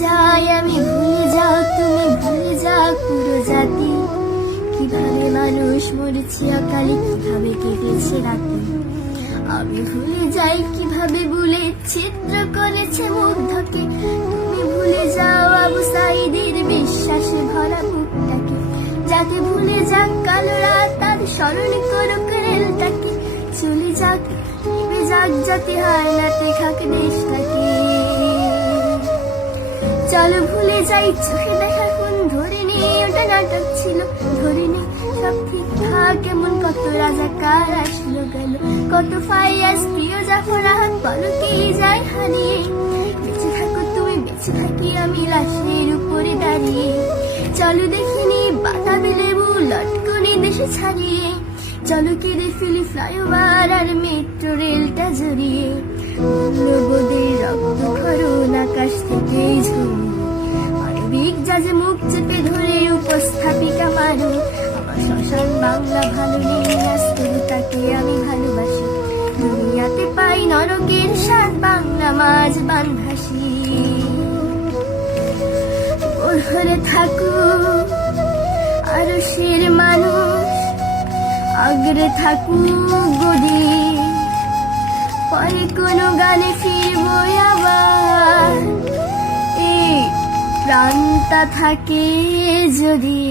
যাই আমি ভুলে যাও তুমি, ভুলে যাও পুরো জাতি। কিভাবে মানুষ মরেছে অকালে, কিভাবে কেটেছে রাতে। আমি ভুলে যাই কিভাবে ভুলে ছিদ্র করেছে মুগ্ধকে। তুমি ভুলে যাও আবু সাঈদের বিশ্বাসে ভরা বুকটাকে। যাকে ভুলে যাক কালো রাত, তার স্মরণ করুক রেলটাকে। চলে যাক নিভে যাক জাতি, হারাতে খাক দেশটাকে। চলো ভুলে যাই চোখে দেখা কোন, ধরে নে ওটা নাটক ছিল, ধরে নে সব ঠিকঠাক। কেমন কত রাজাকার আসলো গেল, কত ফাইয়াজ প্রিয় জাফর আহাদ পলকেই যায় হারিয়ে। বেঁচে থাকো তুমি, বেঁচে থাকি আমি লাশের উপরে দাঁড়িয়ে। চলো দেখিনি বাতাবি লেবু লটকনি দেশে ছাড়িয়ে। চলো কেঁদে ফেলি ফ্লাইওভার আর মেট্রো রেলটা জড়িয়ে। মূল্যবোধের রক্ত খরণ আকাশ থেকেই ঝরিয়ে। মানবিক জাজে মুখ চেপে ধরে উপস্থাপিকা মারো। আমার শ্মশান বাংলা ভালো নেই, আস্তু তাকে আমি ভালোবাসি। দুনিয়াতে পাই নরকের স্বাদ, বাংলা মাঝ বানভাসি। ওরে থাকুক আরশের মানুষ, আগ্রে থাকুক গদি। পরে কোনো গানে ফিরবো আবার, এই প্রাণটা থাকে যদি।